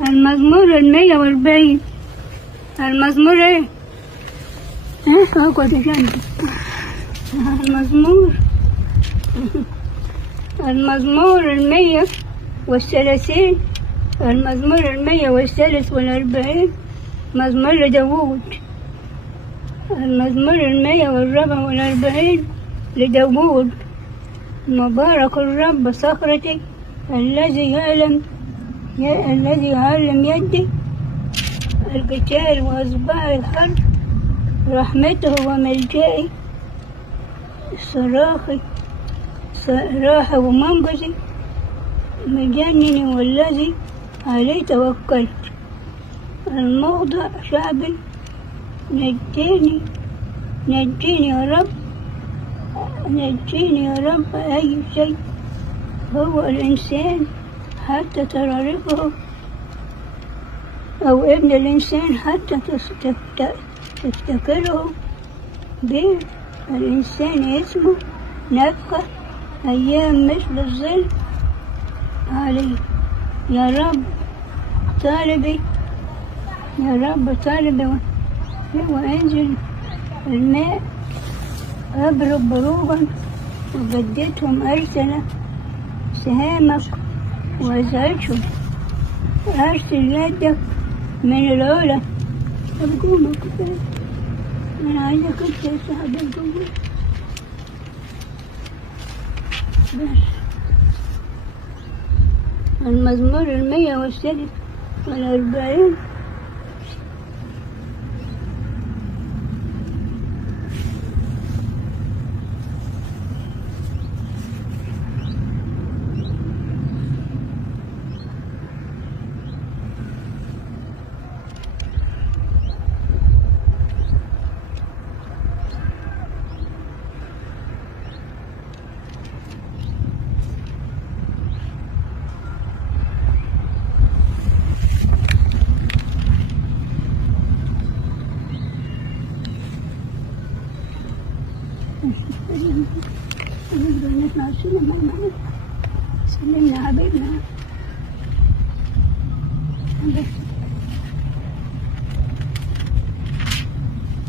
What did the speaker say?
المزمور 140. المزمور ايه؟ اقعد جنبي. المزمور 130. المزمور 143 مزمور لداود. المزمور 144 لداود. مبارك الرب صخرتي الذي يعلم يدي القتال وأصبع الحرب. رحمته وملجئي صراخي راحة ومنقذي مجنني والذي عليه توكلت. الموضع شعبي نجيني يا رب، نجيني يا رب. أي شيء هو الإنسان حتى تعرفه، أو ابن الإنسان حتى تفتكره به. الإنسان اسمه نبقى أيام مثل الظل عليه. يا رب طالبي وأنزل الماء أبرق بروغا وبديتهم أرسل سهامك وأزعجهم. أرسل يدك من العلا. أرجوك أنا عايزك أنت يا صاحبي الجمهور. بس المزمور 146. نطلع سلمنا حبيبنا.